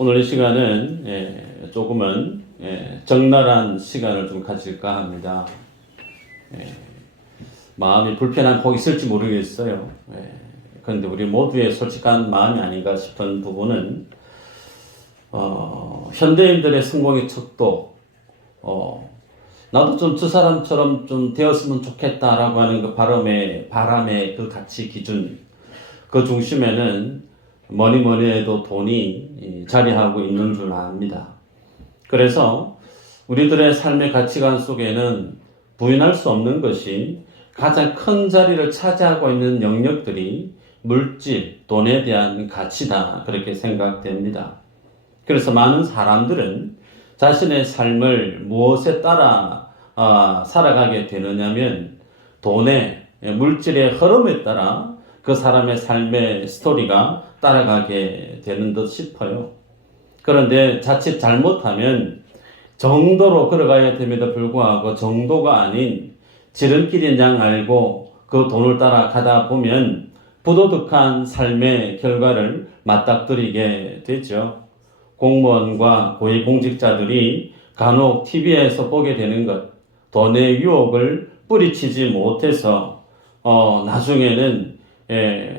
오늘 이 시간은 조금은 적나라한 시간을 좀 가질까 합니다. 마음이 불편한 혹 있을지 모르겠어요. 그런데 우리 모두의 솔직한 마음이 아닌가 싶은 부분은 현대인들의 성공의 척도 나도 좀 저 사람처럼 좀 되었으면 좋겠다라고 하는 그 바람의 그 가치 기준, 그 중심에는 뭐니 해도 돈이 자리하고 있는 줄 압니다. 그래서 우리들의 삶의 가치관 속에는 부인할 수 없는 것이 가장 큰 자리를 차지하고 있는 영역들이 물질, 돈에 대한 가치다, 그렇게 생각됩니다. 그래서 많은 사람들은 자신의 삶을 무엇에 따라 살아가게 되느냐면 돈의, 물질의 흐름에 따라 그 사람의 삶의 스토리가 따라가게 되는 듯 싶어요. 그런데 자칫 잘못하면 정도로 걸어가야 됨에도 불구하고 정도가 아닌 지름길인 양 알고 그 돈을 따라가다 보면 부도덕한 삶의 결과를 맞닥뜨리게 되죠. 공무원과 고위공직자들이 간혹 TV에서 보게 되는 것, 돈의 유혹을 뿌리치지 못해서 나중에는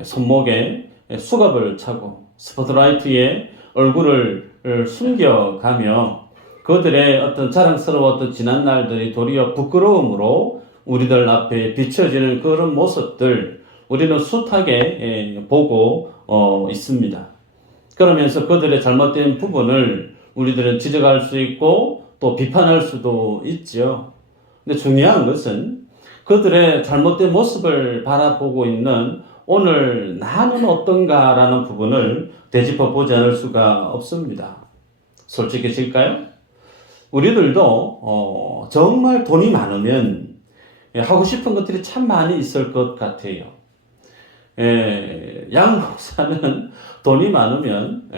손목에 수갑을 차고 스포트라이트에 얼굴을 숨겨가며 그들의 어떤 자랑스러웠던 지난 날들이 도리어 부끄러움으로 우리들 앞에 비춰지는 그런 모습들, 우리는 숱하게 보고 있습니다. 그러면서 그들의 잘못된 부분을 우리들은 지적할 수 있고 또 비판할 수도 있죠. 근데 중요한 것은 그들의 잘못된 모습을 바라보고 있는 오늘 나는 어떤가라는 부분을 되짚어 보지 않을 수가 없습니다. 솔직해질까요? 우리들도 정말 돈이 많으면 하고 싶은 것들이 참 많이 있을 것 같아요. 양 목사는 돈이 많으면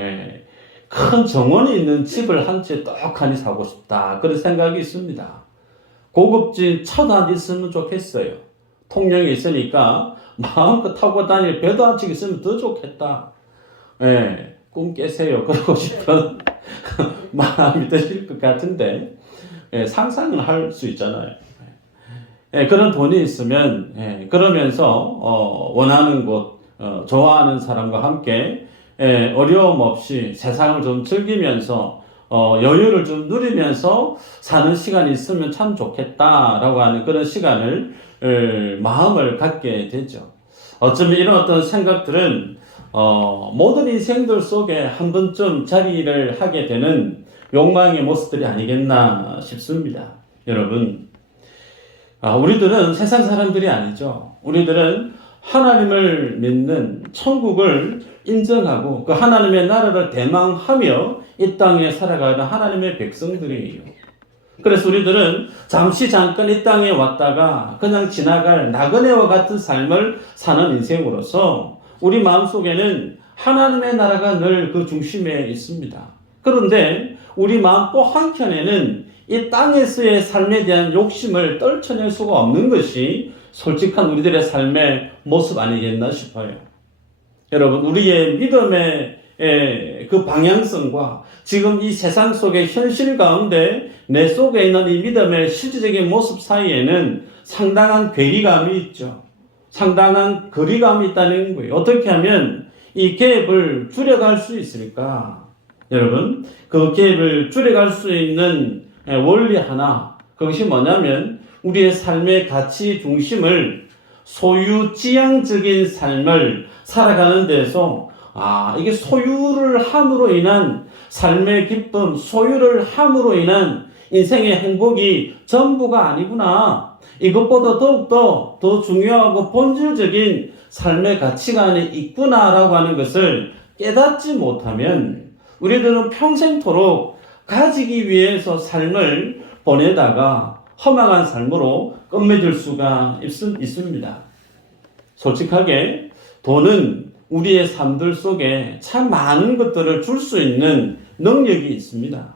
큰 정원이 있는 집을 한 채 떡하니 사고 싶다, 그런 생각이 있습니다. 고급진 차도 한 대 있으면 좋겠어요. 통영에 있으니까 마음껏 타고 다닐 배도 한 척 있으면 더 좋겠다. 꿈 깨세요. 그러고 싶은 마음이 드실 것 같은데 상상은 할 수 있잖아요. 그런 돈이 있으면 그러면서 원하는 곳, 좋아하는 사람과 함께 어려움 없이 세상을 좀 즐기면서 여유를 좀 누리면서 사는 시간이 있으면 참 좋겠다라고 하는 그런 시간을 마음을 갖게 되죠. 어쩌면 이런 어떤 생각들은 모든 인생들 속에 한 번쯤 자리를 하게 되는 욕망의 모습들이 아니겠나 싶습니다. 여러분, 우리들은 세상 사람들이 아니죠. 우리들은 하나님을 믿는, 천국을 인정하고 그 하나님의 나라를 대망하며 이 땅에 살아가는 하나님의 백성들이에요. 그래서 우리들은 잠깐 이 땅에 왔다가 그냥 지나갈 나그네와 같은 삶을 사는 인생으로서 우리 마음속에는 하나님의 나라가 늘 그 중심에 있습니다. 그런데 우리 마음 또 한켠에는 이 땅에서의 삶에 대한 욕심을 떨쳐낼 수가 없는 것이 솔직한 우리들의 삶의 모습 아니겠나 싶어요. 여러분, 우리의 믿음의 그 방향성과 지금 이 세상 속의 현실 가운데 내 속에 있는 이 믿음의 실질적인 모습 사이에는 상당한 괴리감이 있죠. 상당한 거리감이 있다는 거예요. 어떻게 하면 이 갭을 줄여갈 수 있을까? 여러분, 그 갭을 줄여갈 수 있는 원리 하나, 그것이 뭐냐면 우리의 삶의 가치 중심을 소유지향적인 삶을 살아가는 데서 이게 소유를 함으로 인한 삶의 기쁨, 소유를 함으로 인한 인생의 행복이 전부가 아니구나. 이것보다 더욱더 더 중요하고 본질적인 삶의 가치가 안에 있구나라고 하는 것을 깨닫지 못하면 우리들은 평생토록 가지기 위해서 삶을 보내다가 허망한 삶으로 끝맺을 수가 있습니다. 솔직하게 돈은 우리의 삶들 속에 참 많은 것들을 줄 수 있는 능력이 있습니다.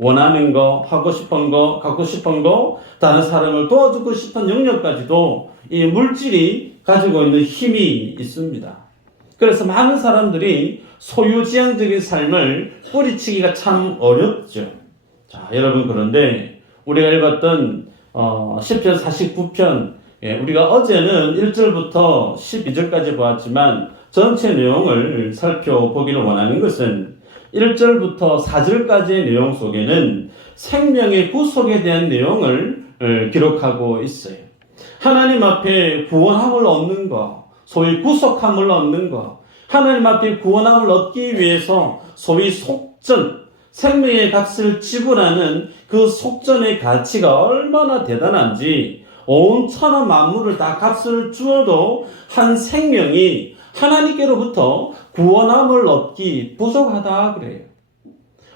원하는 거, 하고 싶은 거, 갖고 싶은 거, 다른 사람을 도와주고 싶은 능력까지도 이 물질이 가지고 있는 힘이 있습니다. 그래서 많은 사람들이 소유지향적인 삶을 뿌리치기가 참 어렵죠. 자, 여러분, 그런데 우리가 읽었던 시편 49편, 우리가 어제는 1절부터 12절까지 보았지만 전체 내용을 살펴보기를 원하는 것은 1절부터 4절까지의 내용 속에는 생명의 구속에 대한 내용을 기록하고 있어요. 하나님 앞에 구원함을 얻는 것, 소위 구속함을 얻는 것, 하나님 앞에 구원함을 얻기 위해서 소위 속전, 생명의 값을 지불하는 그 속전의 가치가 얼마나 대단한지, 온 천하 만물을 다 값을 주어도 한 생명이 하나님께로부터 구원함을 얻기 부족하다 그래요.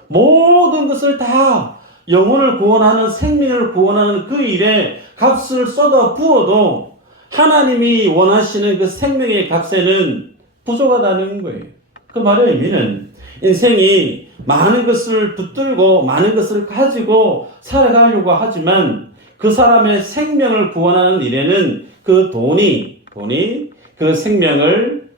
모든 것을 다 영혼을 구원하는, 생명을 구원하는 그 일에 값을 쏟아 부어도 하나님이 원하시는 그 생명의 값에는 부족하다는 거예요. 그 말의 의미는 인생이 많은 것을 붙들고 많은 것을 가지고 살아가려고 하지만 그 사람의 생명을 구원하는 일에는 그 돈이 그 생명을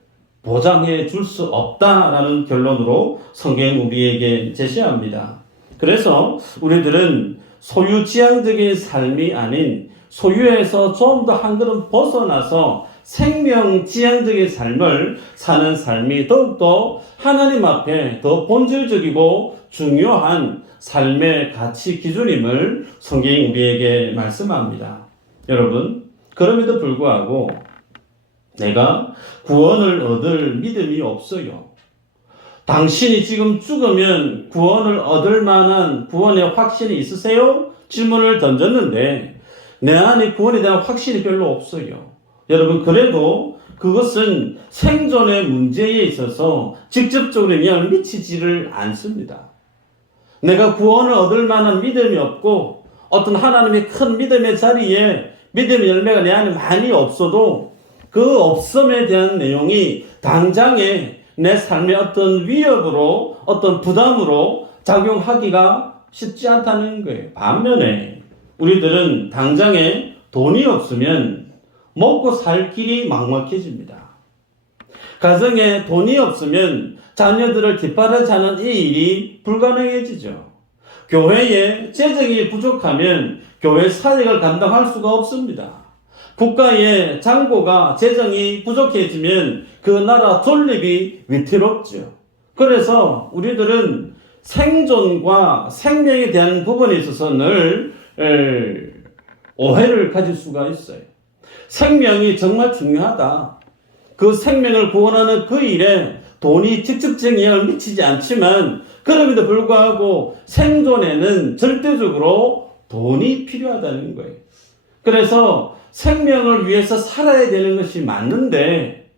보장해 줄 수 없다라는 결론으로 성경 우리에게 제시합니다. 그래서 우리들은 소유지향적인 삶이 아닌 소유에서 좀 더 한 걸음 벗어나서 생명지향적인 삶을 사는 삶이 더욱더 하나님 앞에 더 본질적이고 중요한 삶의 가치 기준임을 성경이 우리에게 말씀합니다. 여러분, 그럼에도 불구하고 내가 구원을 얻을 믿음이 없어요. 당신이 지금 죽으면 구원을 얻을 만한 구원의 확신이 있으세요? 질문을 던졌는데 내 안에 구원에 대한 확신이 별로 없어요. 여러분, 그래도 그것은 생존의 문제에 있어서 직접적으로 영향을 미치지를 않습니다. 내가 구원을 얻을 만한 믿음이 없고 어떤 하나님의 큰 믿음의 자리에 믿음의 열매가 내 안에 많이 없어도 그 없음에 대한 내용이 당장에 내 삶의 어떤 위협으로, 어떤 부담으로 작용하기가 쉽지 않다는 거예요. 반면에 우리들은 당장에 돈이 없으면 먹고 살 길이 막막해집니다. 가정에 돈이 없으면 자녀들을 뒷바라지 하는 이 일이 불가능해지죠. 교회에 재정이 부족하면 교회 사역을 감당할 수가 없습니다. 국가의 잔고가 재정이 부족해지면 그 나라 존립이 위태롭죠. 그래서 우리들은 생존과 생명에 대한 부분에 있어서 늘 오해를 가질 수가 있어요. 생명이 정말 중요하다. 그 생명을 구원하는 그 일에 돈이 직접적인 영향을 미치지 않지만 그럼에도 불구하고 생존에는 절대적으로 돈이 필요하다는 거예요. 그래서 생명을 위해서 살아야 되는 것이 맞는데,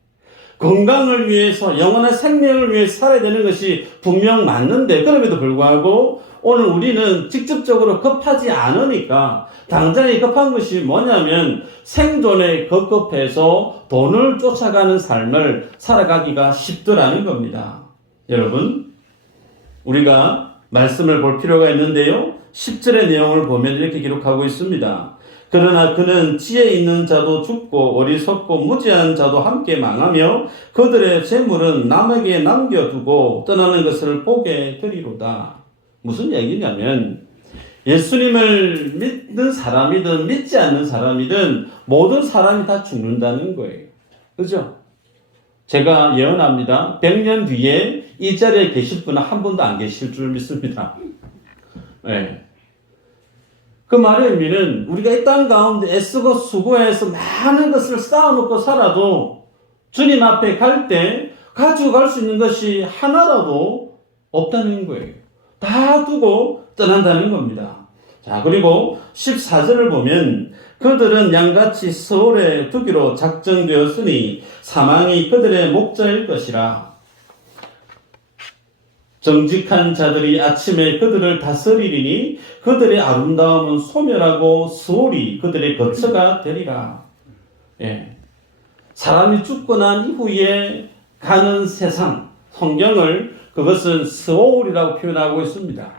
건강을 위해서, 영원한 생명을 위해서 살아야 되는 것이 분명 맞는데, 그럼에도 불구하고 오늘 우리는 직접적으로 급하지 않으니까 당장에 급한 것이 뭐냐면 생존에 급급해서 돈을 쫓아가는 삶을 살아가기가 쉽더라는 겁니다. 여러분, 우리가 말씀을 볼 필요가 있는데요. 10절의 내용을 보면 이렇게 기록하고 있습니다. 그러나 그는 지혜 있는 자도 죽고 어리석고 무지한 자도 함께 망하며 그들의 재물은 남에게 남겨두고 떠나는 것을 보게 되리로다. 무슨 얘기냐면 예수님을 믿는 사람이든 믿지 않는 사람이든 모든 사람이 다 죽는다는 거예요. 그죠? 제가 예언합니다. 100년 뒤에 이 자리에 계실 분은 한 분도 안 계실 줄 믿습니다. 네. 그 말의 의미는 우리가 이 땅 가운데 애쓰고 수고해서 많은 것을 쌓아놓고 살아도 주님 앞에 갈 때 가지고 갈 수 있는 것이 하나라도 없다는 거예요. 다 두고 떠난다는 겁니다. 자, 그리고 14절을 보면 그들은 양같이 서울에 두기로 작정되었으니 사망이 그들의 목자일 것이라. 정직한 자들이 아침에 그들을 다스리리니 그들의 아름다움은 소멸하고 수월이 그들의 거처가 되리라. 예. 사람이 죽고 난 이후에 가는 세상, 성경을 그것은 스오울이라고 표현하고 있습니다.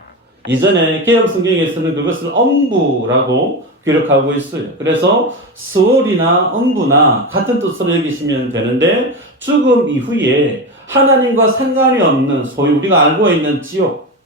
이전에 개혁성경에서는 그것을 엄부라고 기록하고 있어요. 그래서 스오울이나 엄부나 같은 뜻으로 여기시면 되는데 죽음 이후에 하나님과 상관이 없는 소위 우리가 알고 있는 지옥,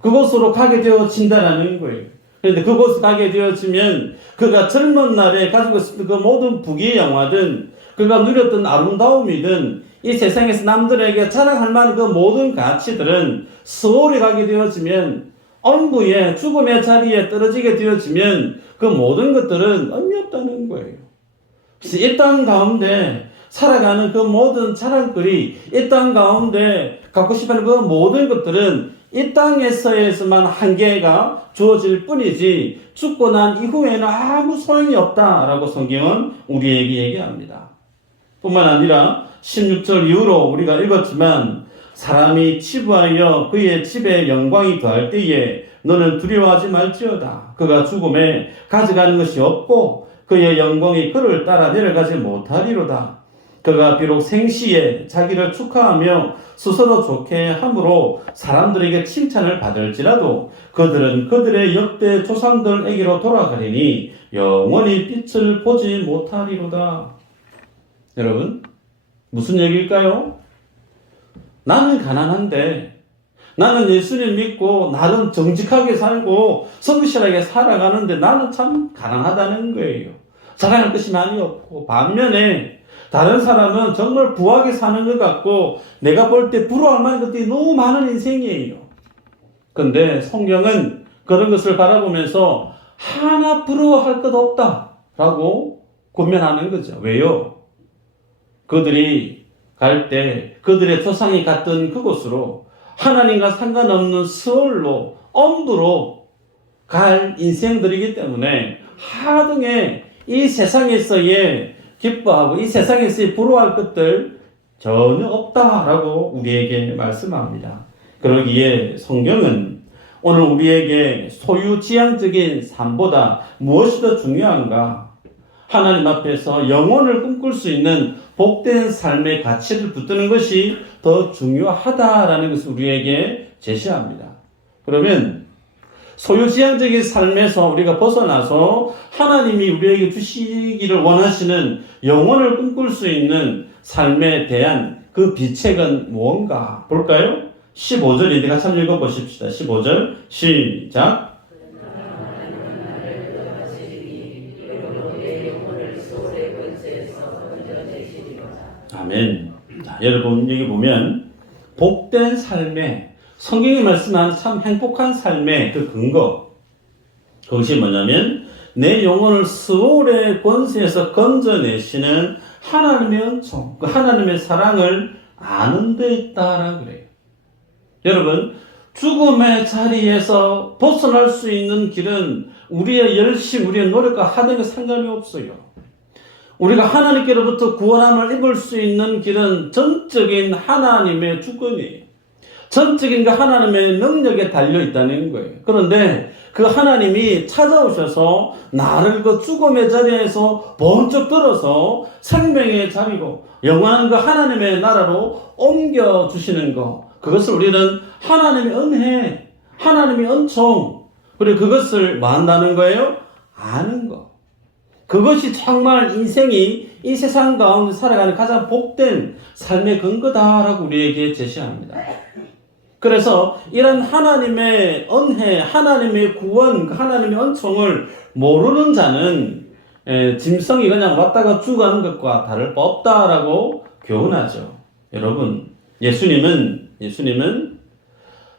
그곳으로 가게 되어진다라는 거예요. 그런데 그곳에 가게 되어지면 그가 젊은 날에 가지고 있었던 그 모든 부귀의 영화든 그가 누렸던 아름다움이든 이 세상에서 남들에게 자랑할 만한 그 모든 가치들은 스올에 가게 되어지면 엄부에 죽음의 자리에 떨어지게 되어지면 그 모든 것들은 의미 없다는 거예요. 그래서 이 땅 가운데 살아가는 그 모든 자랑거리, 이 땅 가운데 갖고 싶어하는 그 모든 것들은 이 땅에서만 한계가 주어질 뿐이지 죽고 난 이후에는 아무 소용이 없다라고 성경은 우리에게 얘기합니다. 뿐만 아니라 16절 이후로 우리가 읽었지만 사람이 치부하여 그의 집에 영광이 더할 때에 너는 두려워하지 말지어다. 그가 죽음에 가져가는 것이 없고 그의 영광이 그를 따라 내려가지 못하리로다. 그가 비록 생시에 자기를 축하하며 스스로 좋게 함으로 사람들에게 칭찬을 받을지라도 그들은 그들의 역대 조상들에게로 돌아가리니 영원히 빛을 보지 못하리로다. 여러분, 무슨 얘기일까요? 나는 가난한데, 나는 예수님 믿고 나름 정직하게 살고 성실하게 살아가는데 나는 참 가난하다는 거예요. 자랑할 것이 많이 없고, 반면에 다른 사람은 정말 부하게 사는 것 같고 내가 볼 때 부러워할 만한 것들이 너무 많은 인생이에요. 근데 성경은 그런 것을 바라보면서 하나 부러워할 것 없다라고 권면하는 거죠. 왜요? 그들이 갈 때 그들의 조상이 갔던 그곳으로 하나님과 상관없는 스월로 엄부로 갈 인생들이기 때문에 하등에 이 세상에서의 기뻐하고 이 세상에서의 부러워할 것들 전혀 없다라고 우리에게 말씀합니다. 그러기에 성경은 오늘 우리에게 소유지향적인 삶보다 무엇이 더 중요한가? 하나님 앞에서 영혼을 꿈꿀 수 있는 복된 삶의 가치를 붙드는 것이 더 중요하다라는 것을 우리에게 제시합니다. 그러면 소유지향적인 삶에서 우리가 벗어나서 하나님이 우리에게 주시기를 원하시는 영혼을 꿈꿀 수 있는 삶에 대한 그 비책은 무언가 볼까요? 15절인데 같이 한번 읽어보십시다. 15절 시작. 아멘. 자, 여러분 여기 보면 복된 삶의 성경이 말씀하는 참 행복한 삶의 그 근거, 그것이 뭐냐면 내 영혼을 스올의 권세에서 건져내시는 하나님의 은총, 그 하나님의 사랑을 아는 데 있다라고 그래요. 여러분, 죽음의 자리에서 벗어날 수 있는 길은 우리의 열심, 우리의 노력과 하는 게 상관이 없어요. 우리가 하나님께로부터 구원함을 입을 수 있는 길은 전적인 하나님의 주권이에요. 전적인 그 하나님의 능력에 달려 있다는 거예요. 그런데 그 하나님이 찾아오셔서 나를 그 죽음의 자리에서 번쩍 들어서 생명의 자리로 영원한 그 하나님의 나라로 옮겨주시는 것, 그것을 우리는 하나님의 은혜, 하나님의 은총, 그리고 그것을 뭐 한다는 거예요? 아는 것. 그것이 정말 인생이 이 세상 가운데 살아가는 가장 복된 삶의 근거다라고 우리에게 제시합니다. 그래서 이런 하나님의 은혜, 하나님의 구원, 하나님의 은총을 모르는 자는 짐승이 그냥 왔다가 죽어가는 것과 다를 바 없다라고 교훈하죠. 여러분, 예수님은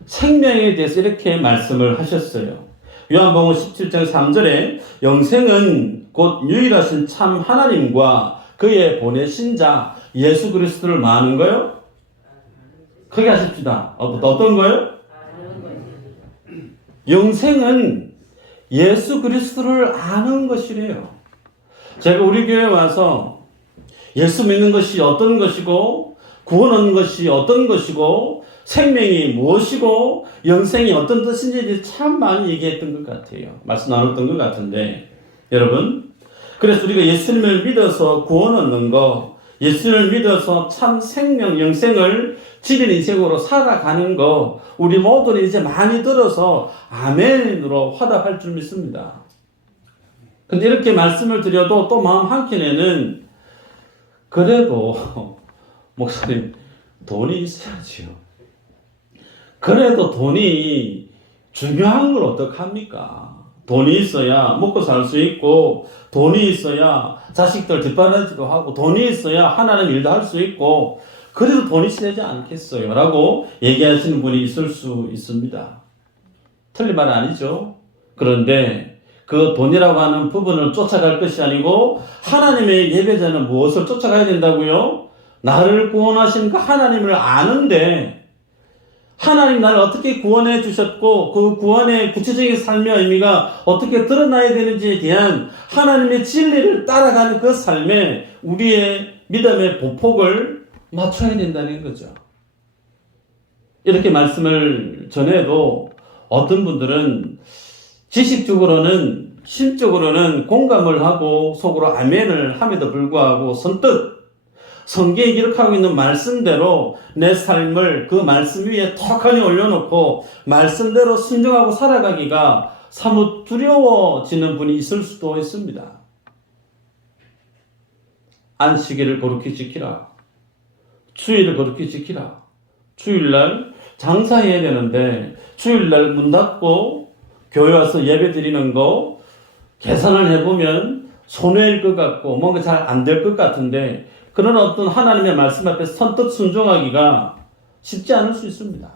생명에 대해서 이렇게 말씀을 하셨어요. 요한복음 17장 3절에 영생은 곧 유일하신 참 하나님과 그의 보내신 자 예수 그리스도를 아는 거요? 크게 하십시다. 어떤 거요? 영생은 예수 그리스도를 아는 것이래요. 제가 우리 교회에 와서 예수 믿는 것이 어떤 것이고 구원 얻는 것이 어떤 것이고 생명이 무엇이고 영생이 어떤 뜻인지 참 많이 얘기했던 것 같아요. 말씀 나눴던 것 같은데 여러분, 그래서 우리가 예수님을 믿어서 구원 얻는 거, 예수님을 믿어서 참 생명, 영생을 지닌 인생으로 살아가는 거 우리 모두는 이제 많이 들어서 아멘으로 화답할 줄 믿습니다. 근데 이렇게 말씀을 드려도 또 마음 한켠에는 그래도 목사님 돈이 있어야지요. 그래도 돈이 중요한 걸 어떡합니까? 돈이 있어야 먹고 살 수 있고, 돈이 있어야 자식들 뒷바라지도 하고, 돈이 있어야 하나님 일도 할 수 있고, 그래도 돈이 되지 않겠어요? 라고 얘기하시는 분이 있을 수 있습니다. 틀린 말은 아니죠. 그런데 그 돈이라고 하는 부분을 쫓아갈 것이 아니고, 하나님의 예배자는 무엇을 쫓아가야 된다고요? 나를 구원하신 그 하나님을 아는데, 하나님 나를 어떻게 구원해 주셨고 그 구원의 구체적인 삶의 의미가 어떻게 드러나야 되는지에 대한 하나님의 진리를 따라가는 그 삶에 우리의 믿음의 보폭을 맞춰야 된다는 거죠. 이렇게 말씀을 전해도 어떤 분들은 지식적으로는 심적으로는 공감을 하고 속으로 아멘을 함에도 불구하고 선뜻 성경에 기록하고 있는 말씀대로 내 삶을 그 말씀 위에 턱하니 올려놓고 말씀대로 순종하고 살아가기가 사뭇 두려워지는 분이 있을 수도 있습니다. 안식일을 거룩히 지키라. 주일을 거룩히 지키라. 주일날 장사해야 되는데 주일날 문 닫고 교회 와서 예배 드리는 거 계산을 해보면 손해일 것 같고 뭔가 잘 안 될 것 같은데 그런 어떤 하나님의 말씀 앞에 선뜻 순종하기가 쉽지 않을 수 있습니다.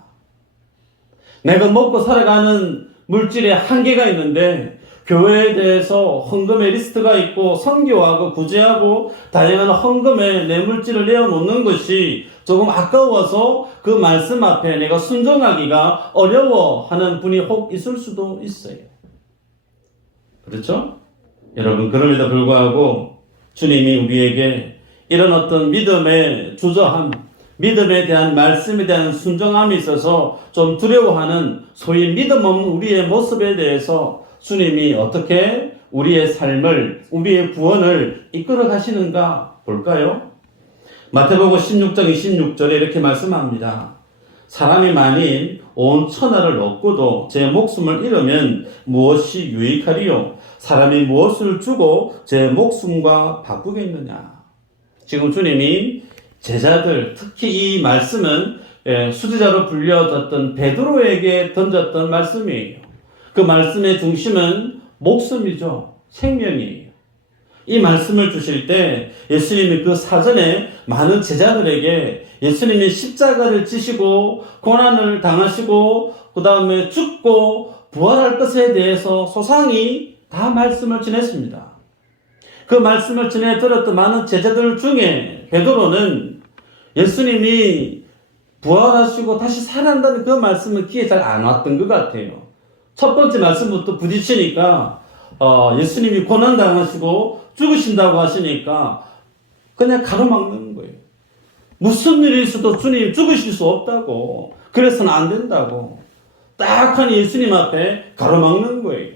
내가 먹고 살아가는 물질에 한계가 있는데 교회에 대해서 헌금의 리스트가 있고 선교하고 구제하고 다양한 헌금에 내 물질을 내어놓는 것이 조금 아까워서 그 말씀 앞에 내가 순종하기가 어려워하는 분이 혹 있을 수도 있어요. 그렇죠? 여러분, 그럼에도 불구하고 주님이 우리에게 이런 어떤 믿음의 주저함, 믿음에 대한 말씀에 대한 순종함이 있어서 좀 두려워하는 소위 믿음 없는 우리의 모습에 대해서 주님이 어떻게 우리의 삶을, 우리의 구원을 이끌어 가시는가 볼까요? 마태복음 16장 26절에 이렇게 말씀합니다. 사람이 만일 온 천하를 얻고도 제 목숨을 잃으면 무엇이 유익하리요? 사람이 무엇을 주고 제 목숨과 바꾸겠느냐? 지금 주님이 제자들, 특히 이 말씀은 수제자로 불려졌던 베드로에게 던졌던 말씀이에요. 그 말씀의 중심은 목숨이죠. 생명이에요. 이 말씀을 주실 때 예수님이 그 사전에 많은 제자들에게 예수님이 십자가를 지시고 고난을 당하시고 그 다음에 죽고 부활할 것에 대해서 소상히 다 말씀을 전했습니다. 그 말씀을 전해 들었던 많은 제자들 중에 베드로는 예수님이 부활하시고 다시 살아난다는 그 말씀은 귀에 잘 안 왔던 것 같아요. 첫 번째 말씀부터 부딪히니까 예수님이 고난당하시고 죽으신다고 하시니까 그냥 가로막는 거예요. 무슨 일이 있어도 주님 죽으실 수 없다고, 그래서는 안 된다고 딱하니 예수님 앞에 가로막는 거예요.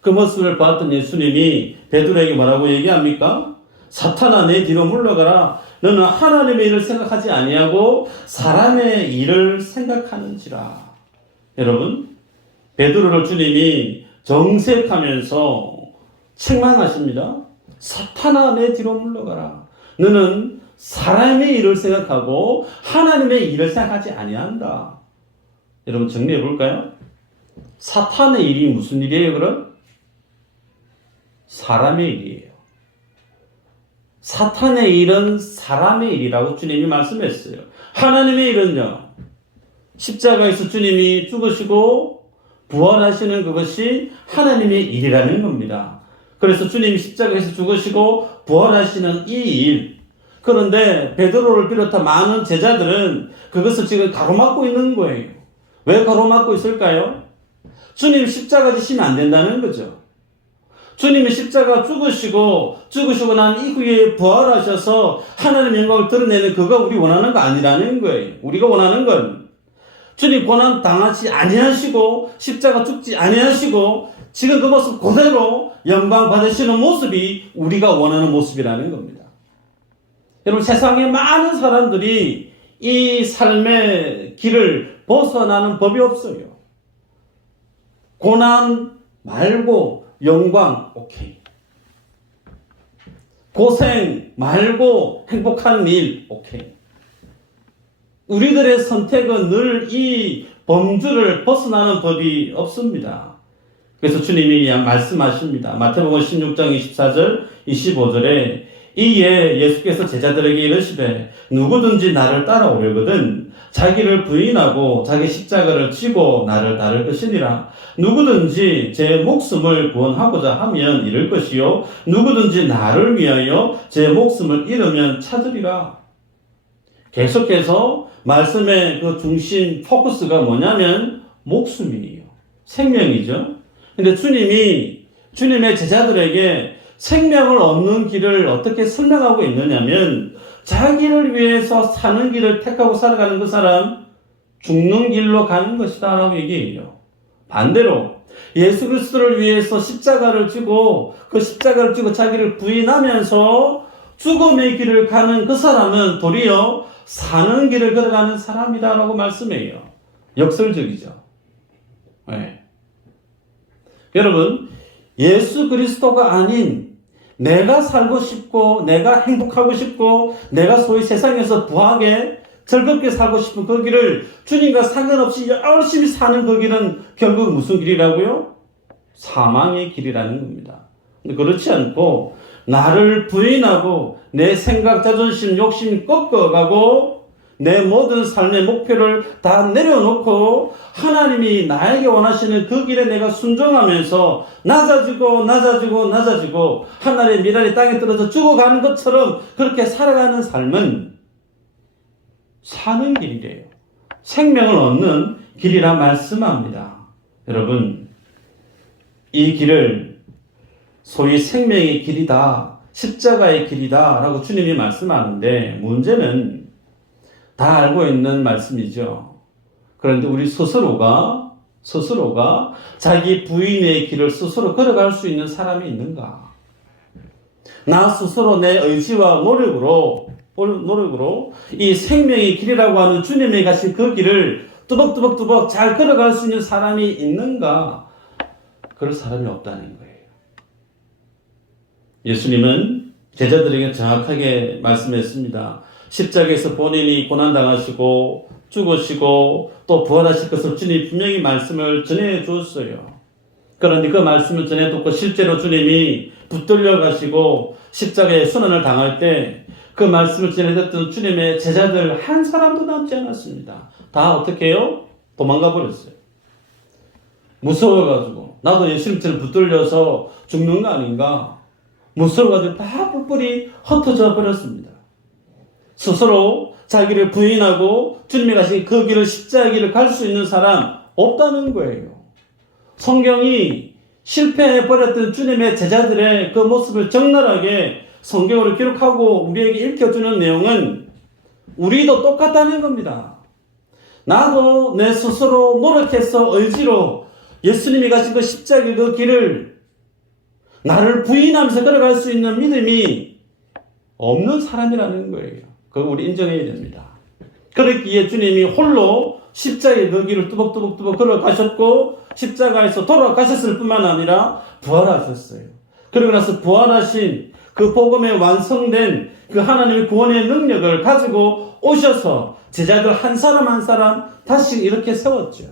그 모습을 봤던 예수님이 베드로에게 뭐라고 얘기합니까? 사탄아, 내 뒤로 물러가라. 너는 하나님의 일을 생각하지 아니하고 사람의 일을 생각하는지라. 여러분, 베드로를 주님이 정색하면서 책망하십니다. 사탄아, 내 뒤로 물러가라. 너는 사람의 일을 생각하고 하나님의 일을 생각하지 아니한다. 여러분, 정리해 볼까요? 사탄의 일이 무슨 일이에요, 그럼? 사람의 일이에요. 사탄의 일은 사람의 일이라고 주님이 말씀했어요. 하나님의 일은요, 십자가에서 주님이 죽으시고 부활하시는 그것이 하나님의 일이라는 겁니다. 그래서 주님이 십자가에서 죽으시고 부활하시는 이 일, 그런데 베드로를 비롯한 많은 제자들은 그것을 지금 가로막고 있는 거예요. 왜 가로막고 있을까요? 주님 십자가 지시면 안 된다는 거죠. 주님이 십자가 죽으시고 난 이후에 부활하셔서 하나님의 영광을 드러내는 그거 우리 원하는 거 아니라는 거예요. 우리가 원하는 건 주님 고난 당하지 아니하시고 십자가 죽지 아니하시고 지금 그 모습 그대로 영광 받으시는 모습이 우리가 원하는 모습이라는 겁니다. 여러분, 세상에 많은 사람들이 이 삶의 길을 벗어나는 법이 없어요. 고난 말고 영광, 오케이. 고생 말고 행복한 일, 오케이. 우리들의 선택은 늘 이 범주를 벗어나는 법이 없습니다. 그래서 주님이 말씀하십니다. 마태복음 16장 24절, 25절에 이에 예수께서 제자들에게 이르시되 누구든지 나를 따라오려거든 자기를 부인하고 자기 십자가를 지고 나를 따를 것이니라. 누구든지 제 목숨을 구원하고자 하면 잃을 것이요 누구든지 나를 위하여 제 목숨을 잃으면 찾으리라. 계속해서 말씀의 그 중심 포커스가 뭐냐면 목숨이에요. 생명이죠. 근데 주님의 제자들에게 생명을 얻는 길을 어떻게 설명하고 있느냐면 자기를 위해서 사는 길을 택하고 살아가는 그 사람 죽는 길로 가는 것이다 라고 얘기해요. 반대로 예수 그리스도를 위해서 십자가를 지고 그 십자가를 지고 자기를 부인하면서 죽음의 길을 가는 그 사람은 도리어 사는 길을 걸어가는 사람이다 라고 말씀해요. 역설적이죠. 네. 여러분, 예수 그리스도가 아닌 내가 살고 싶고 내가 행복하고 싶고 내가 소위 세상에서 부하게 즐겁게 살고 싶은 그 길을 주님과 상관없이 열심히 사는 그 길은 결국 무슨 길이라고요? 사망의 길이라는 겁니다. 근데 그렇지 않고 나를 부인하고 내 생각, 자존심, 욕심 꺾어가고 내 모든 삶의 목표를 다 내려놓고 하나님이 나에게 원하시는 그 길에 내가 순종하면서 낮아지고 하나님의 미랄이 땅에 떨어져 죽어가는 것처럼 그렇게 살아가는 삶은 사는 길이래요. 생명을 얻는 길이라 말씀합니다. 여러분, 이 길을 소위 생명의 길이다, 십자가의 길이다 라고 주님이 말씀하는데 문제는 다 알고 있는 말씀이죠. 그런데 우리 스스로가 자기 부인의 길을 스스로 걸어갈 수 있는 사람이 있는가? 나 스스로 내 의지와 노력으로 이 생명의 길이라고 하는 주님이 가신 그 길을 뚜벅뚜벅 잘 걸어갈 수 있는 사람이 있는가? 그럴 사람이 없다는 거예요. 예수님은 제자들에게 정확하게 말씀했습니다. 십자가에서 본인이 고난당하시고 죽으시고 또 부활하실 것을 주님이 분명히 말씀을 전해 주었어요. 그런데 그 말씀을 전해 듣고 실제로 주님이 붙들려 가시고 십자가에 순환을 당할 때 그 말씀을 전해 듣던 주님의 제자들 한 사람도 남지 않았습니다. 다 어떻게 해요? 도망가 버렸어요. 무서워가지고 나도 예수님처럼 붙들려서 죽는 거 아닌가? 무서워가지고 다 뿔뿔이 흩어져 버렸습니다. 스스로 자기를 부인하고 주님이 가신 그 길을 십자가의 길을 갈 수 있는 사람 없다는 거예요. 성경이 실패해버렸던 주님의 제자들의 그 모습을 적나라하게 성경으로 기록하고 우리에게 읽혀주는 내용은 우리도 똑같다는 겁니다. 나도 내 스스로 노력해서 의지로 예수님이 가신 그 십자가의 그 길을 나를 부인하면서 걸어갈 수 있는 믿음이 없는 사람이라는 거예요. 그거 우리 인정해야 됩니다. 그렇기에 주님이 홀로 십자가의 그 길을 뚜벅뚜벅 걸어가셨고 십자가에서 돌아가셨을 뿐만 아니라 부활하셨어요. 그리고 나서 부활하신 그 복음에 완성된 그 하나님의 구원의 능력을 가지고 오셔서 제자들 한 사람 한 사람 다시 이렇게 세웠죠.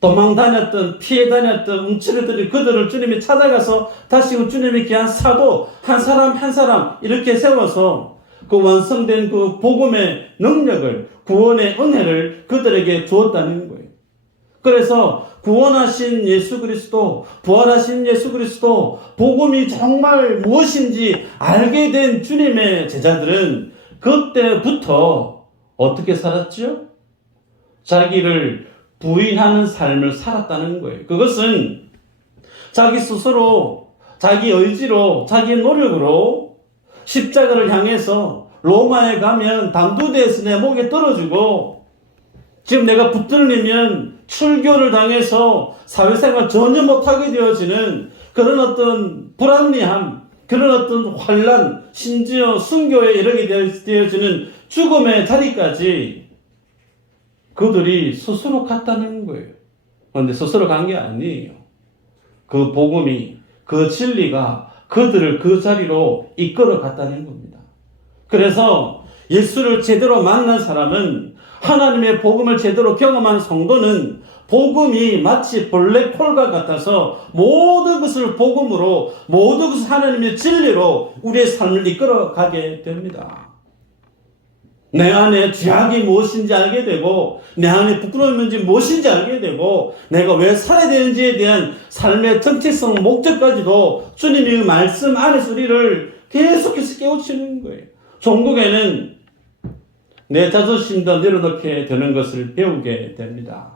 도망 다녔던, 피해 다녔던, 움츠러들이 그들을 주님이 찾아가서 다시 주님의 귀한 사도 한 사람 한 사람 이렇게 세워서 그 완성된 그 복음의 능력을, 구원의 은혜를 그들에게 주었다는 거예요. 그래서 구원하신 예수 그리스도, 부활하신 예수 그리스도, 복음이 정말 무엇인지 알게 된 주님의 제자들은 그때부터 어떻게 살았죠? 자기를 부인하는 삶을 살았다는 거예요. 그것은 자기 스스로, 자기 의지로, 자기 노력으로 십자가를 향해서 로마에 가면 담두대에서 내 목에 떨어지고 지금 내가 붙들리면 출교를 당해서 사회생활 전혀 못하게 되어지는 그런 어떤 불합리함, 그런 어떤 환란, 심지어 순교에 이르게 되어지는 죽음의 자리까지 그들이 스스로 갔다는 거예요. 그런데 스스로 간 게 아니에요. 그 복음이, 그 진리가 그들을 그 자리로 이끌어 갔다는 겁니다. 그래서 예수를 제대로 만난 사람은, 하나님의 복음을 제대로 경험한 성도는 복음이 마치 블랙홀과 같아서 모든 것을 복음으로, 모든 것을 하나님의 진리로 우리의 삶을 이끌어가게 됩니다. 내 안에 죄악이 무엇인지 알게 되고, 내 안에 부끄러움이 뭔지 무엇인지 알게 되고, 내가 왜 살아야 되는지에 대한 삶의 정체성, 목적까지도 주님의 말씀 안에서 우리를 계속해서 깨우치는 거예요. 종국에는 내 자존심도 내려놓게 되는 것을 배우게 됩니다.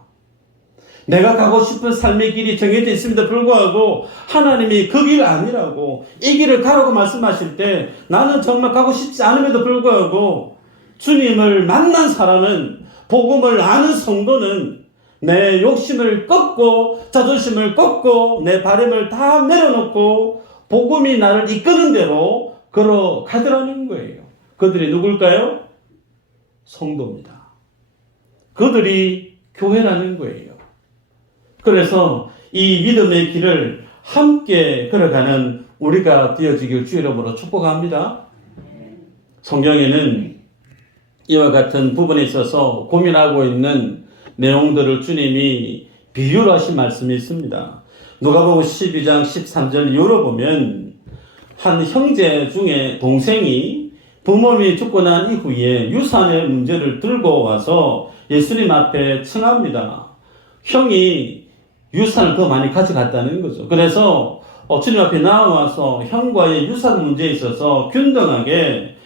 내가 가고 싶은 삶의 길이 정해져 있음에도 불구하고 하나님이 그 길 아니라고, 이 길을 가라고 말씀하실 때 나는 정말 가고 싶지 않음에도 불구하고 주님을 만난 사람은, 복음을 아는 성도는 내 욕심을 꺾고 자존심을 꺾고 내 바람을 다 내려놓고 복음이 나를 이끄는 대로 걸어가더라는 거예요. 그들이 누굴까요? 성도입니다. 그들이 교회라는 거예요. 그래서 이 믿음의 길을 함께 걸어가는 우리가 되어지길 주의 이름으로 축복합니다. 성경에는 이와 같은 부분에 있어서 고민하고 있는 내용들을 주님이 비유로 하신 말씀이 있습니다. 누가복음 12장 13절 이후로 보면 한 형제 중에 동생이 부모님이 죽고 난 이후에 유산의 문제를 들고 와서 예수님 앞에 청합니다. 형이 유산을 더 많이 가져갔다는 거죠. 그래서 주님 앞에 나와서 형과의 유산 문제에 있어서 균등하게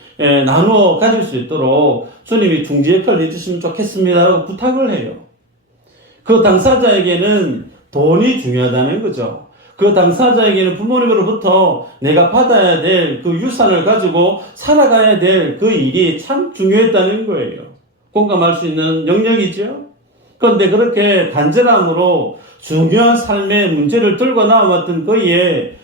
나누어 가질 수 있도록 주님이 중재 역할을 해주시면 좋겠습니다라고 부탁을 해요. 그 당사자에게는 돈이 중요하다는 거죠. 그 당사자에게는 부모님으로부터 내가 받아야 될 그 유산을 가지고 살아가야 될 그 일이 참 중요했다는 거예요. 공감할 수 있는 영역이죠. 그런데 그렇게 간절함으로 중요한 삶의 문제를 들고 나왔던 그의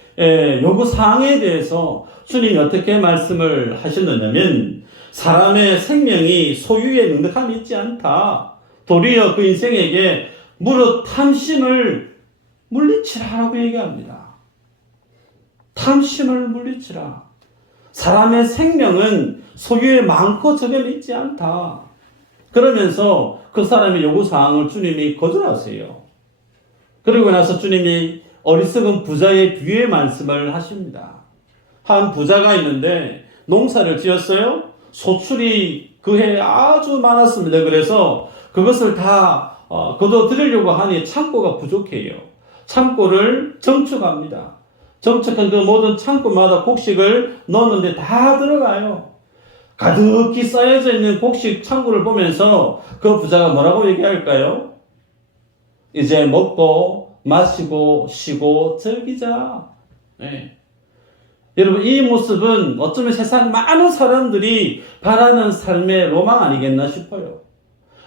요구사항에 대해서 주님이 어떻게 말씀을 하셨느냐면, 사람의 생명이 소유에 능력함이 있지 않다. 도리어 그 인생에게 무릇 탐심을 물리치라라고 얘기합니다. 탐심을 물리치라. 사람의 생명은 소유에 많고 적에 있지 않다. 그러면서 그 사람의 요구사항을 주님이 거절하세요. 그리고 나서 주님이 어리석은 부자의 비유의 말씀을 하십니다. 한 부자가 있는데 농사를 지었어요. 소출이 그 해에 아주 많았습니다. 그래서 그것을 다 거둬들이려고 하니 창고가 부족해요. 창고를 정축합니다. 정축한 그 모든 창고마다 곡식을 넣었는데 다 들어가요. 가득히 쌓여져 있는 곡식 창고를 보면서 그 부자가 뭐라고 얘기할까요? 이제 먹고 마시고 쉬고 즐기자. 네. 여러분, 이 모습은 어쩌면 세상 많은 사람들이 바라는 삶의 로망 아니겠나 싶어요.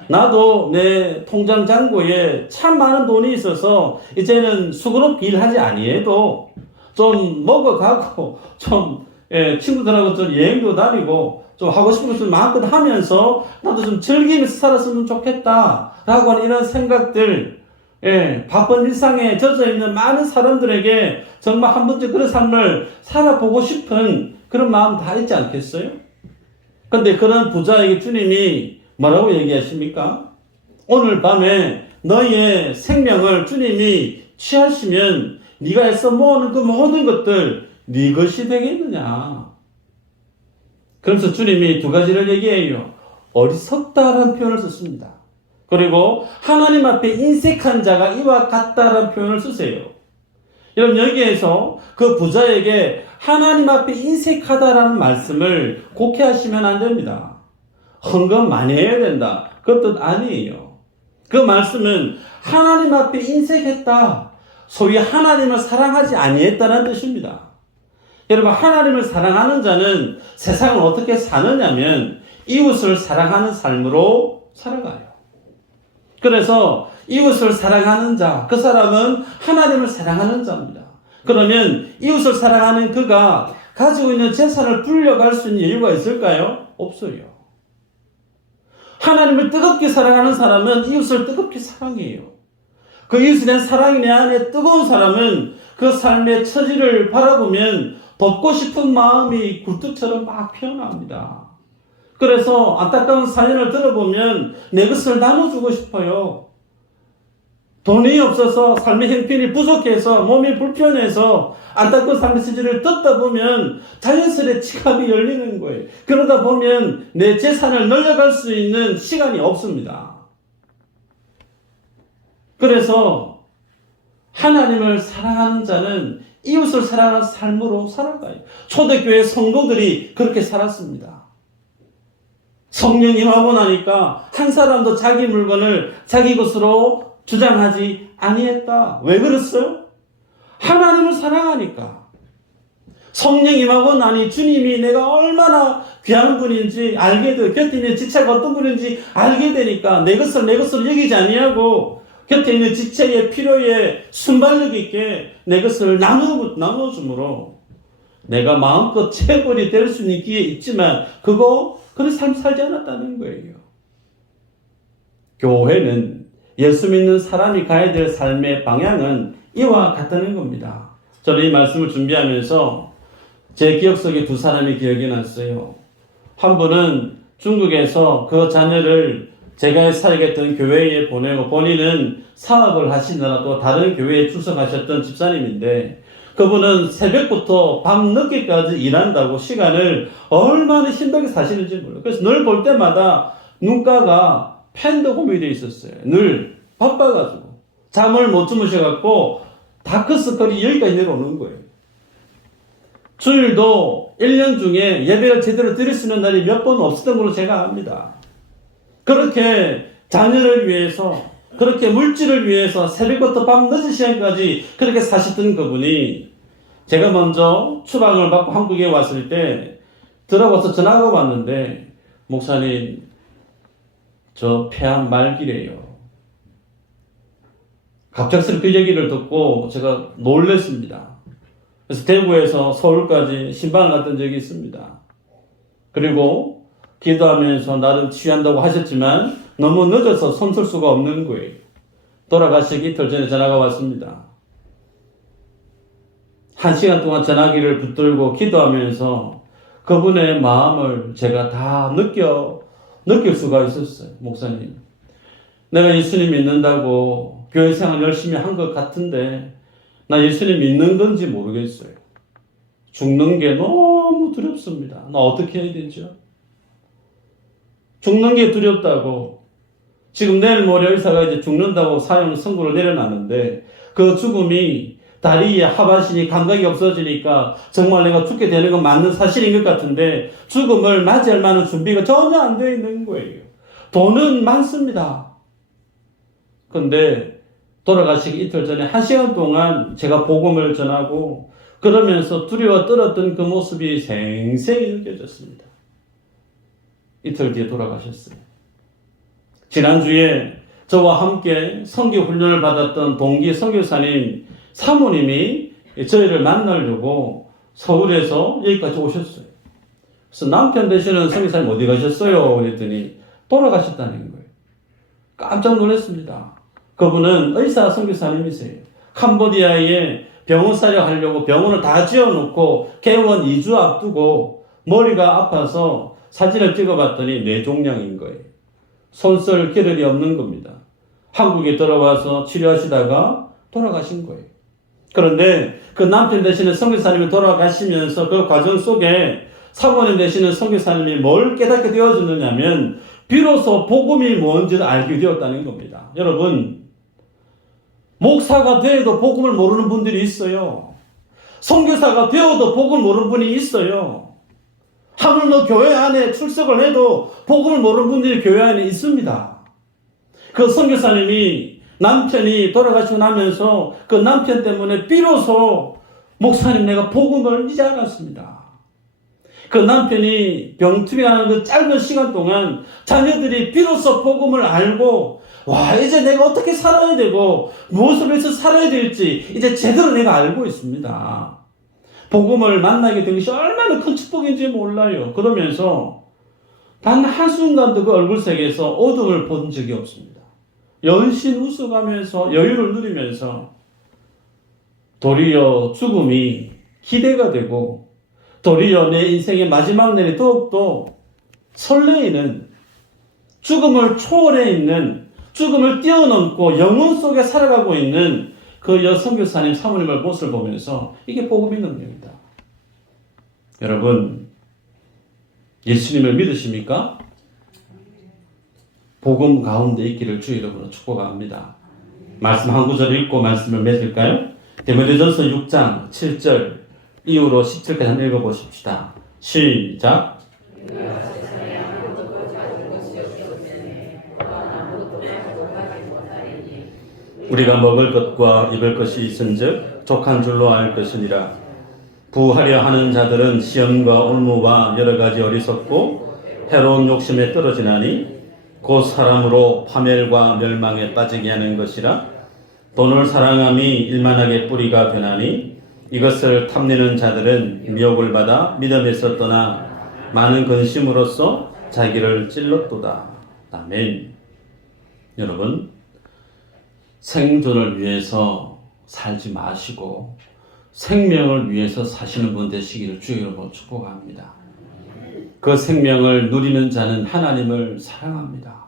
나도 내 통장 잔고에 참 많은 돈이 있어서 이제는 수고롭게 일하지 아니해도 좀 먹어가고 좀 친구들하고 좀 여행도 다니고 좀 하고 싶은 것을 마음껏 하면서 나도 좀 즐기면서 살았으면 좋겠다라고 하는 이런 생각들, 바쁜 일상에 젖어있는 많은 사람들에게 정말 한 번쯤 그런 삶을 살아보고 싶은 그런 마음 다 있지 않겠어요? 그런데 그런 부자에게 주님이 뭐라고 얘기하십니까? 오늘 밤에 너희의 생명을 주님이 취하시면 네가 애써 모으는 그 모든 것들 네 것이 되겠느냐? 그러면서 주님이 두 가지를 얘기해요. 어리석다라는 표현을 썼습니다. 그리고 하나님 앞에 인색한 자가 이와 같다라는 표현을 쓰세요. 여러분, 여기에서 그 부자에게 하나님 앞에 인색하다라는 말씀을 곡해하시면 안 됩니다. 헌금 많이 해야 된다. 그 뜻 아니에요. 그 말씀은 하나님 앞에 인색했다. 소위 하나님을 사랑하지 아니했다는 뜻입니다. 여러분, 하나님을 사랑하는 자는 세상을 어떻게 사느냐면 이웃을 사랑하는 삶으로 살아가요. 그래서 이웃을 사랑하는 자, 그 사람은 하나님을 사랑하는 자입니다. 그러면 이웃을 사랑하는 그가 가지고 있는 재산을 불려갈 수 있는 이유가 있을까요? 없어요. 하나님을 뜨겁게 사랑하는 사람은 이웃을 뜨겁게 사랑해요. 그 이웃에 대한 사랑이 내 안에 뜨거운 사람은 그 삶의 처지를 바라보면 돕고 싶은 마음이 굴뚝처럼 막 피어납니다. 그래서 안타까운 사연을 들어보면 내 것을 나눠주고 싶어요. 돈이 없어서 삶의 형편이 부족해서 몸이 불편해서 안타까운 삶의 스지를 듣다 보면 자연스레 지갑이 열리는 거예요. 그러다 보면 내 재산을 늘려갈 수 있는 시간이 없습니다. 그래서 하나님을 사랑하는 자는 이웃을 사랑하는 삶으로 살아가요. 초대교회 성도들이 그렇게 살았습니다. 성령 임하고 나니까 한 사람도 자기 물건을 자기 것으로 주장하지 아니했다. 왜 그랬어요? 하나님을 사랑하니까. 성령 임하고 나니 주님이 내가 얼마나 귀한 분인지 알게 돼. 곁에 있는 지체가 어떤 분인지 알게 되니까 내 것을 내 것으로 여기지 아니하고 곁에 있는 지체의 필요에 순발력 있게 내 것을 나눠주므로 내가 마음껏 체벌이 될 수는 있지만 그런 삶 살지 않았다는 거예요. 교회는 예수 믿는 사람이 가야 될 삶의 방향은 이와 같다는 겁니다. 저는 이 말씀을 준비하면서 제 기억 속에 두 사람이 기억이 났어요. 한 분은 중국에서 그 자녀를 제가 사역했던 교회에 보내고 본인은 사업을 하시느라 또 다른 교회에 출석하셨던 집사님인데 그분은 새벽부터 밤 늦게까지 일한다고 시간을 얼마나 힘들게 사시는지 몰라요. 그래서 늘 볼 때마다 눈가가 펜더곰이 되어 있었어요. 늘 바빠가지고 잠을 못 주무셔갖고 다크서클이 여기까지 내려오는 거예요. 주일도 1년 중에 예배를 제대로 드릴 수 있는 날이 몇 번 없었던 걸로 제가 압니다. 그렇게 자녀를 위해서 그렇게 물질을 위해서 새벽부터 밤 늦은 시간까지 그렇게 사셨던 그분이 제가 먼저 추방을 받고 한국에 왔을 때 들어가서 전화가 왔는데 목사님 저 폐암 말기래요. 갑작스럽게 그 얘기를 듣고 제가 놀랐습니다. 그래서 대구에서 서울까지 신방을 갔던 적이 있습니다. 그리고 기도하면서 나름 치유한다고 하셨지만 너무 늦어서 손쓸 수가 없는 거예요. 돌아가시기 이틀 전에 전화가 왔습니다. 1시간 동안 전화기를 붙들고 기도하면서 그분의 마음을 제가 다 느낄 수가 있었어요. 목사님, 내가 예수님 믿는다고 교회 생활 열심히 한 것 같은데 나 예수님 믿는 건지 모르겠어요. 죽는 게 너무 두렵습니다. 나 어떻게 해야 되죠? 죽는 게 두렵다고 지금 내일 모레 의사가 이제 죽는다고 사형 선고를 내려놨는데 그 죽음이 다리에 하반신이 감각이 없어지니까 정말 내가 죽게 되는 건 맞는 사실인 것 같은데 죽음을 맞이할 만한 준비가 전혀 안 되어 있는 거예요. 돈은 많습니다. 그런데 돌아가시기 이틀 전에 1시간 동안 제가 복음을 전하고 그러면서 두려워 떨었던 그 모습이 생생히 느껴졌습니다. 이틀 뒤에 돌아가셨어요. 지난주에 저와 함께 선교 훈련을 받았던 동기 선교사님 사모님이 저희를 만나려고 서울에서 여기까지 오셨어요. 그래서 남편 되시는 선교사님 어디 가셨어요? 그랬더니 돌아가셨다는 거예요. 깜짝 놀랐습니다. 그분은 의사 선교사님이세요. 캄보디아에 병원 사역하려고 병원을 다 지어놓고 개원 2주 앞두고 머리가 아파서 사진을 찍어봤더니 뇌종양인 거예요. 손쓸 겨를이 없는 겁니다. 한국에 들어와서 치료하시다가 돌아가신 거예요. 그런데 그 남편 되시는 선교사님이 돌아가시면서 그 과정 속에 사모님 되시는 선교사님이 뭘 깨닫게 되어졌느냐면 비로소 복음이 뭔지를 알게 되었다는 겁니다. 여러분, 목사가 되어도 복음을 모르는 분들이 있어요. 선교사가 되어도 복음을 모르는 분이 있어요. 하물며 교회 안에 출석을 해도 복음을 모르는 분들이 교회 안에 있습니다. 그 선교사님이 남편이 돌아가시고 나면서 그 남편 때문에 비로소 목사님 내가 복음을 이제 알았습니다. 그 남편이 병투병하는 그 짧은 시간 동안 자녀들이 비로소 복음을 알고 와 이제 내가 어떻게 살아야 되고 무엇을 위해서 살아야 될지 이제 제대로 내가 알고 있습니다. 복음을 만나게 된 것이 얼마나 큰 축복인지 몰라요. 그러면서 단 한순간도 그 얼굴색에서 어둠을 본 적이 없습니다. 연신 웃어가면서 여유를 누리면서 도리어 죽음이 기대가 되고 도리어 내 인생의 마지막 날이 더욱더 설레이는 죽음을 초월해 있는 죽음을 뛰어넘고 영혼 속에 살아가고 있는 그 여선교사님 사모님의 모습을 보면서 이게 복음의 능력이다. 여러분 예수님을 믿으십니까? 복음 가운데 있기를 주 이름으로 축복합니다. 말씀 한 구절 읽고 말씀을 맺을까요? 디모데전서 6장 7절 이후로 10절까지 한번 읽어보십시다. 시작. 우리가 먹을 것과 입을 것이 있은즉 족한 줄로 알 것이니라. 부하려 하는 자들은 시험과 올무와 여러 가지 어리석고 해로운 욕심에 떨어지나니 곧 사람으로 파멸과 멸망에 빠지게 하는 것이라. 돈을 사랑함이 일만하게 뿌리가 되나니 이것을 탐내는 자들은 미혹을 받아 믿음에서 떠나 많은 근심으로써 자기를 찔렀도다. 아멘. 여러분 생존을 위해서 살지 마시고 생명을 위해서 사시는 분 되시기를 주의 이름으로 축복합니다. 그 생명을 누리는 자는 하나님을 사랑합니다.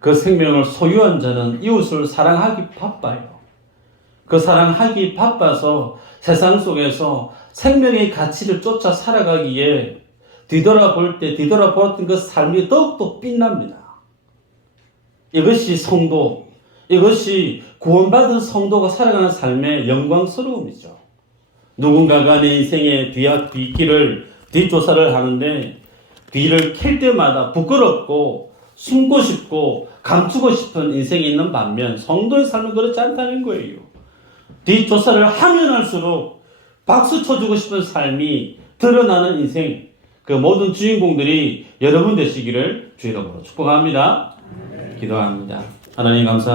그 생명을 소유한 자는 이웃을 사랑하기 바빠요. 그 사랑하기 바빠서 세상 속에서 생명의 가치를 쫓아 살아가기에 뒤돌아볼 때 뒤돌아보았던 그 삶이 더욱더 빛납니다. 이것이 성도, 이것이 구원받은 성도가 살아가는 삶의 영광스러움이죠. 누군가가 내 인생의 뒷길을 뒷조사를 하는데 뒤를 캘 때마다 부끄럽고 숨고 싶고 감추고 싶은 인생이 있는 반면 성도의 삶은 그렇지 않다는 거예요. 뒷조사를 하면 할수록 박수 쳐주고 싶은 삶이 드러나는 인생, 그 모든 주인공들이 여러분 되시기를 주 이름으로 축복합니다. 기도합니다. 하나님 감사합니다.